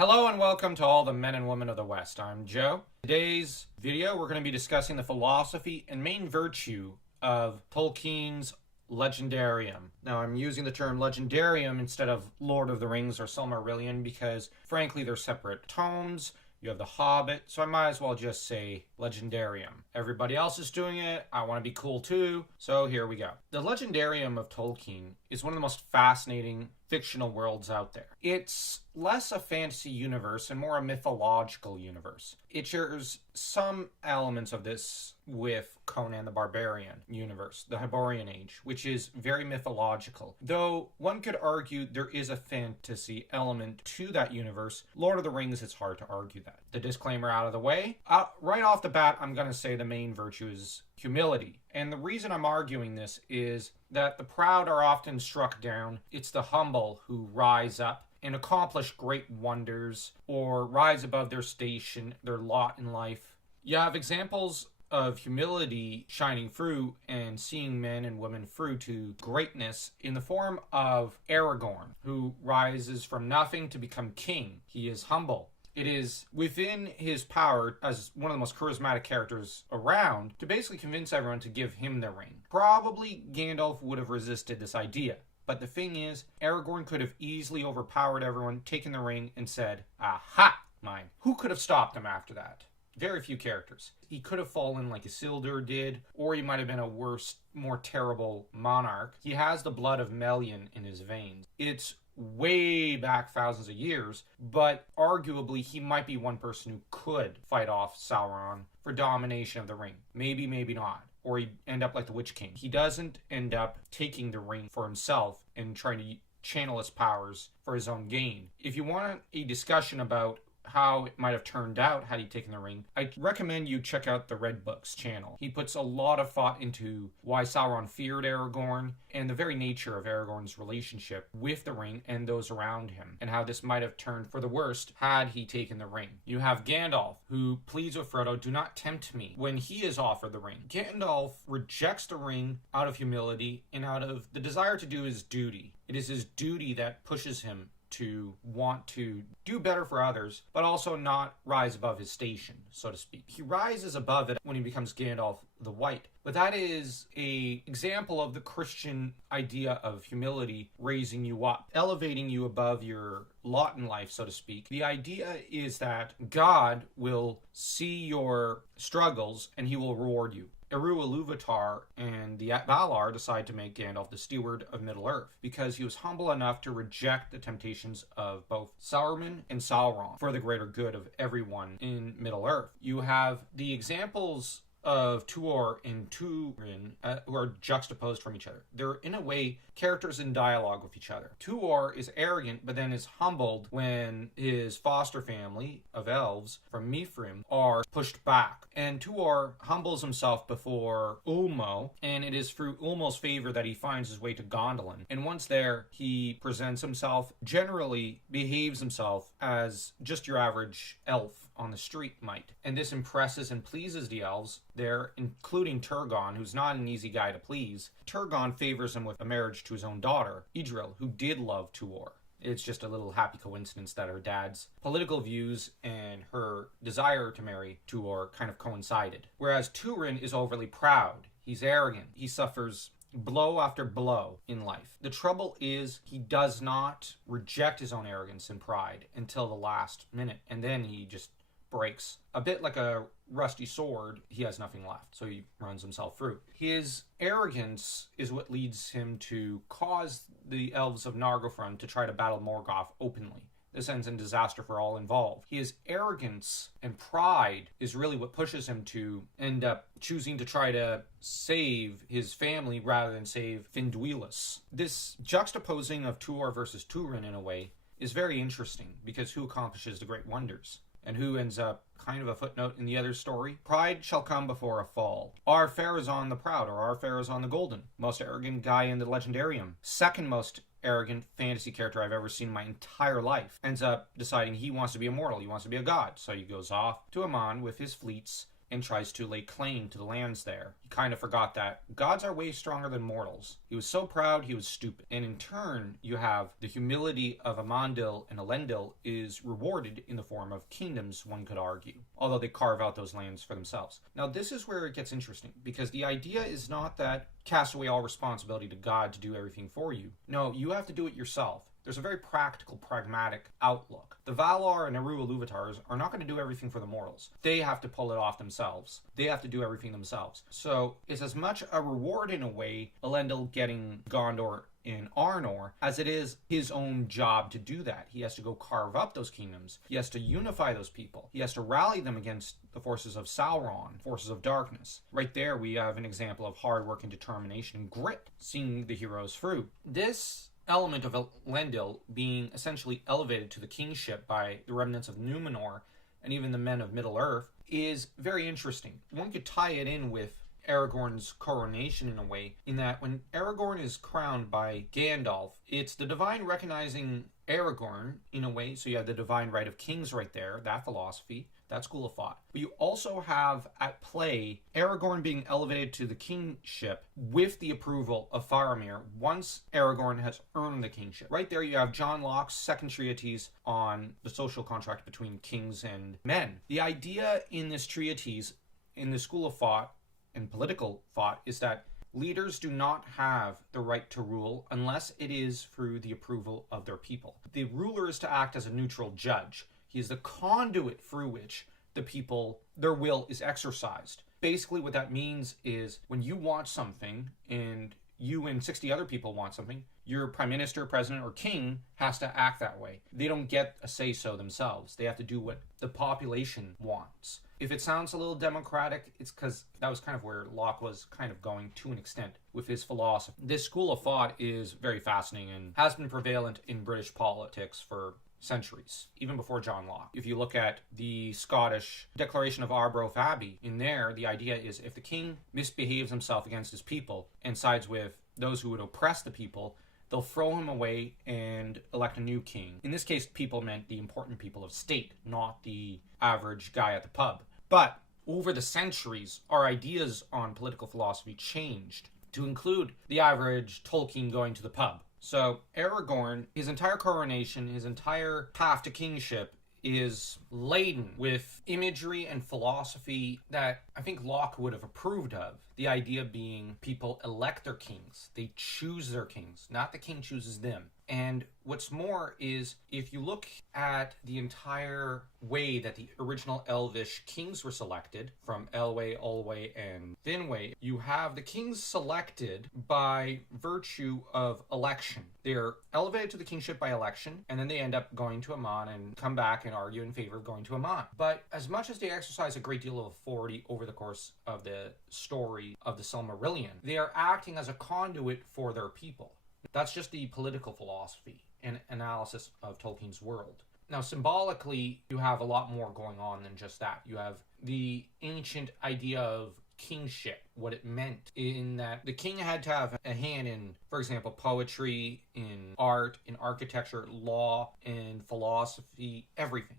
Hello and welcome to all the men and women of the West. I'm Joe. Today's video, we're going to be discussing the philosophy and main virtue of Tolkien's Legendarium. Now, I'm using the term Legendarium instead of Lord of the Rings or Silmarillion because, frankly, they're separate tomes. You have The Hobbit, so I might as well just say Legendarium. Everybody else is doing it. I want to be cool too, so here we go. The Legendarium of Tolkien is one of the most fascinating fictional worlds out there. It's less a fantasy universe and more a mythological universe. It shares some elements of this with Conan the Barbarian universe, the Hyborian Age, which is very mythological. Though one could argue there is a fantasy element to that universe, Lord of the Rings, it's hard to argue that. The disclaimer out of the way, right off the bat, I'm going to say the main virtue is humility. And the reason I'm arguing this is that the proud are often struck down. It's the humble who rise up and accomplish great wonders or rise above their station, their lot in life. You have examples of humility shining through and seeing men and women through to greatness in the form of Aragorn, who rises from nothing to become king. He is humble. It is within his power as one of the most charismatic characters around to basically convince everyone to give him the ring. Probably Gandalf would have resisted this idea. But the thing is, Aragorn could have easily overpowered everyone, taken the ring, and said, "Aha, mine." Who could have stopped him after that? Very few characters. He could have fallen like Isildur did, or he might have been a worse, more terrible monarch. He has the blood of Melian in his veins. It's way back thousands of years, but arguably he might be one person who could fight off Sauron for domination of the ring. Maybe, maybe not. Or he'd end up like the Witch King. He doesn't end up taking the ring for himself and trying to channel his powers for his own gain. If you want a discussion about how it might have turned out had he taken the ring, I recommend you check out the Red Books channel. He puts a lot of thought into why Sauron feared Aragorn and the very nature of Aragorn's relationship with the ring and those around him, and how this might have turned for the worst had he taken the ring. You have Gandalf, who pleads with Frodo, "Do not tempt me," when he is offered the ring. Gandalf rejects the ring out of humility and out of the desire to do his duty. It is his duty that pushes him to want to do better for others, but also not rise above his station, so to speak. He rises above it when he becomes Gandalf the White. But that is an example of the Christian idea of humility raising you up, elevating you above your lot in life, so to speak. The idea is that God will see your struggles and he will reward you. Eru Ilúvatar and the Valar decide to make Gandalf the steward of Middle-earth because he was humble enough to reject the temptations of both Saruman and Sauron for the greater good of everyone in Middle-earth. You have the examples of Tuor and Turin who are juxtaposed from each other. They're, in a way, characters in dialogue with each other. Tuor is arrogant, but then is humbled when his foster family of elves from Mithrim are pushed back. And Tuor humbles himself before Ulmo, and it is through Ulmo's favor that he finds his way to Gondolin. And once there, he presents himself, generally behaves himself as just your average elf on the street might. And this impresses and pleases the elves there, including Turgon, who's not an easy guy to please. Turgon favors him with a marriage to his own daughter, Idril, who did love Tuor. It's just a little happy coincidence that her dad's political views and her desire to marry Tuor kind of coincided. Whereas Turin is overly proud. He's arrogant. He suffers blow after blow in life. The trouble is he does not reject his own arrogance and pride until the last minute, and then he just breaks. A bit like a rusty sword, he has nothing left, so he runs himself through. His arrogance is what leads him to cause the elves of Nargothrond to try to battle Morgoth openly. This ends in disaster for all involved. His arrogance and pride is really what pushes him to end up choosing to try to save his family rather than save Finduilas. This juxtaposing of Tuor versus Turin, in a way, is very interesting, because who accomplishes the great wonders? And who ends up kind of a footnote in the other story? Pride shall come before a fall. Ar-Pharazôn the Proud, or Ar-Pharazôn the Golden, most arrogant guy in the Legendarium, second most arrogant fantasy character I've ever seen in my entire life, ends up deciding he wants to be immortal, he wants to be a god. So he goes off to Aman with his fleets and tries to lay claim to the lands there. He kind of forgot that gods are way stronger than mortals. He was so proud he was stupid. And in turn, you have the humility of Amandil and Elendil is rewarded in the form of kingdoms, one could argue, although they carve out those lands for themselves. Now, this is where it gets interesting, because the idea is not that cast away all responsibility to God to do everything for you. No, you have to do it yourself. There's a very practical, pragmatic outlook. The Valar and Eru Ilúvatars are not going to do everything for the mortals. They have to pull it off themselves. They have to do everything themselves. So it's as much a reward in a way, Elendil getting Gondor in Arnor, as it is his own job to do that. He has to go carve up those kingdoms. He has to unify those people. He has to rally them against the forces of Sauron, forces of darkness. Right there we have an example of hard work and determination and grit, seeing the heroes through. This element of Elendil being essentially elevated to the kingship by the remnants of Númenor and even the men of Middle-earth is very interesting. One could tie it in with Aragorn's coronation in a way, in that when Aragorn is crowned by Gandalf, it's the divine recognizing Aragorn in a way, so you have the divine right of kings right there, that philosophy, that school of thought. But you also have at play Aragorn being elevated to the kingship with the approval of Faramir once Aragorn has earned the kingship. Right there you have John Locke's second treatise on the social contract between kings and men. The idea in this treatise, in the school of thought and political thought, is that leaders do not have the right to rule unless it is through the approval of their people. The ruler is to act as a neutral judge. He is the conduit through which the people, their will is exercised. Basically what that means is when you want something and you and 60 other people want something, your prime minister, president, or king has to act that way. They don't get a say-so themselves. They have to do what the population wants. If it sounds a little democratic, it's because that was kind of where Locke was kind of going to an extent with his philosophy. This school of thought is very fascinating and has been prevalent in British politics for centuries, even before John Locke. If you look at the Scottish Declaration of Arbroath Abbey, in there, the idea is if the king misbehaves himself against his people and sides with those who would oppress the people, they'll throw him away and elect a new king. In this case, people meant the important people of state, not the average guy at the pub. But over the centuries, our ideas on political philosophy changed to include the average Tolkien going to the pub. So Aragorn, his entire coronation, his entire path to kingship is laden with imagery and philosophy that I think Locke would have approved of. The idea being people elect their kings. They choose their kings, not the king chooses them. And what's more is, if you look at the entire way that the original Elvish kings were selected, from Elwë, Olwë, and Finwë, you have the kings selected by virtue of election. They're elevated to the kingship by election, and then they end up going to Aman and come back and argue in favor of going to Aman. But as much as they exercise a great deal of authority over the course of the story of the Silmarillion, they are acting as a conduit for their people. That's just the political philosophy and analysis of Tolkien's world. Now, symbolically, you have a lot more going on than just that. You have the ancient idea of kingship, what it meant, in that the king had to have a hand in, for example, poetry, in art, in architecture, law, in philosophy, everything.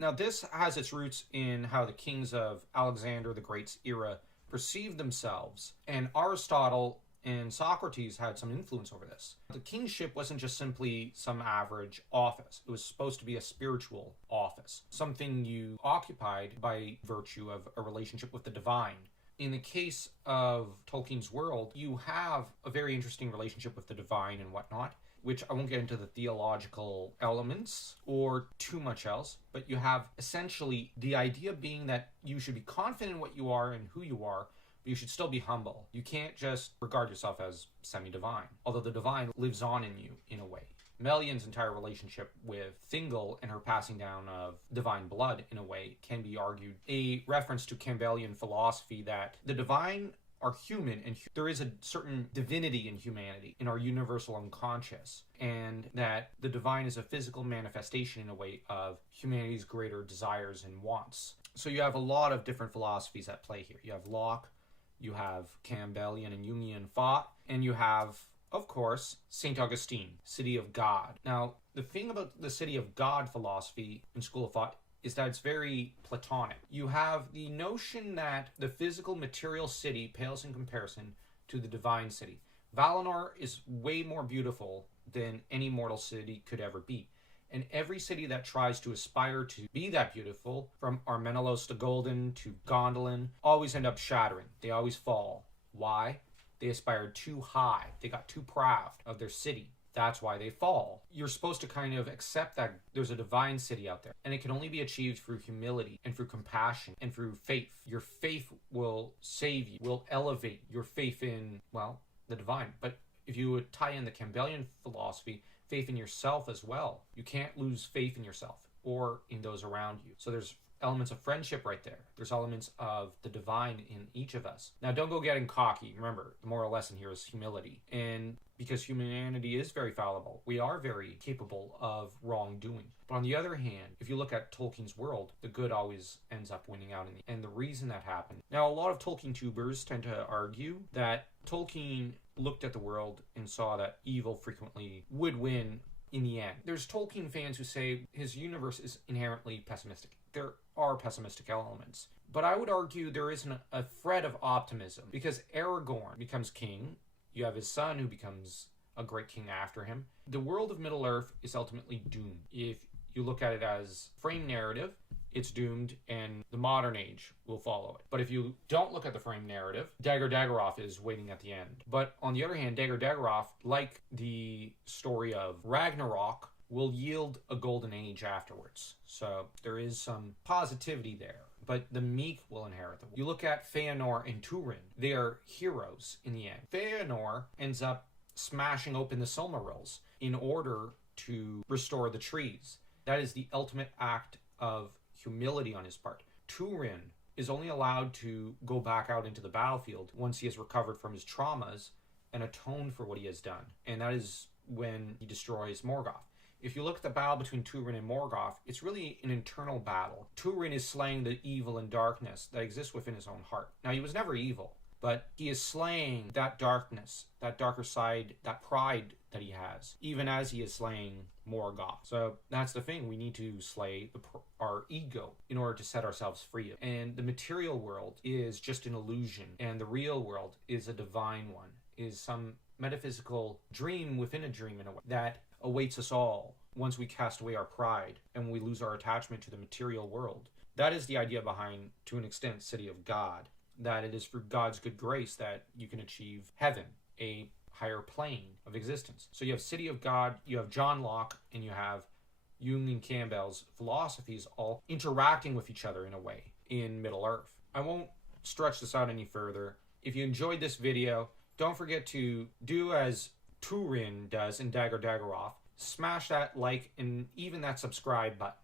Now, this has its roots in how the kings of Alexander the Great's era perceived themselves, and Aristotle and Socrates had some influence over this. The kingship wasn't just simply some average office. It was supposed to be a spiritual office, something you occupied by virtue of a relationship with the divine. In the case of Tolkien's world, you have a very interesting relationship with the divine and whatnot, which I won't get into the theological elements or too much else, but you have essentially the idea being that you should be confident in what you are and who you are, but you should still be humble. You can't just regard yourself as semi-divine, although the divine lives on in you in a way. Melion's entire relationship with Thingol and her passing down of divine blood, in a way, can be argued a reference to Campbellian philosophy that the divine are human, and there is a certain divinity in humanity, in our universal unconscious, and that the divine is a physical manifestation, in a way, of humanity's greater desires and wants. So you have a lot of different philosophies at play here. You have Locke, you have Campbellian and Jungian thought, and you have, of course, St. Augustine, City of God. Now, the thing about the City of God philosophy in School of Thought is that it's very platonic. You have the notion that the physical material city pales in comparison to the divine city. Valinor is way more beautiful than any mortal city could ever be. And every city that tries to aspire to be that beautiful, from Armenelos to Golden to Gondolin, always end up shattering. They always fall. Why? They aspired too high. They got too proud of their city. That's why they fall. You're supposed to kind of accept that there's a divine city out there, and it can only be achieved through humility and through compassion and through faith. Your faith will save you, will elevate your faith in, well, the divine. But if you would tie in the Campbellian philosophy, faith in yourself as well. You can't lose faith in yourself or in those around you. So there's elements of friendship right there. There's elements of the divine in each of us. Now, don't go getting cocky. Remember, the moral lesson here is humility. And because humanity is very fallible, we are very capable of wrongdoing. But on the other hand, if you look at Tolkien's world, the good always ends up winning out in the end. And the reason that happened. Now, a lot of Tolkien tubers tend to argue that Tolkien looked at the world and saw that evil frequently would win in the end. There's Tolkien fans who say his universe is inherently pessimistic. There are pessimistic elements. But I would argue there isn't a thread of optimism, because Aragorn becomes king. You have his son who becomes a great king after him. The world of Middle-earth is ultimately doomed. If you look at it as frame narrative, it's doomed, and the modern age will follow it. But if you don't look at the frame narrative, Dagor Dagorath is waiting at the end. But on the other hand, Dagor Dagorath, like the story of Ragnarok, will yield a golden age afterwards. So there is some positivity there. But the meek will inherit the world. You look at Feanor and Turin. They are heroes in the end. Feanor ends up smashing open the Silmarils in order to restore the trees. That is the ultimate act of humility on his part. Turin is only allowed to go back out into the battlefield once he has recovered from his traumas and atoned for what he has done. And that is when he destroys Morgoth. If you look at the battle between Turin and Morgoth, it's really an internal battle. Turin is slaying the evil and darkness that exists within his own heart. Now, he was never evil, but he is slaying that darkness, that darker side, that pride that he has, even as he is slaying Morgoth. So that's the thing. We need to slay our ego in order to set ourselves free. And the material world is just an illusion, and the real world is a divine one, is some metaphysical dream within a dream in a way that awaits us all once we cast away our pride and we lose our attachment to the material world. That is the idea behind, to an extent, City of God. That it is through God's good grace that you can achieve heaven, a higher plane of existence. So you have City of God, you have John Locke, and you have Jung and Campbell's philosophies all interacting with each other in a way in Middle-earth. I won't stretch this out any further. If you enjoyed this video, don't forget to do as Turin does in Dagor Dagorath. Smash that like and even that subscribe button.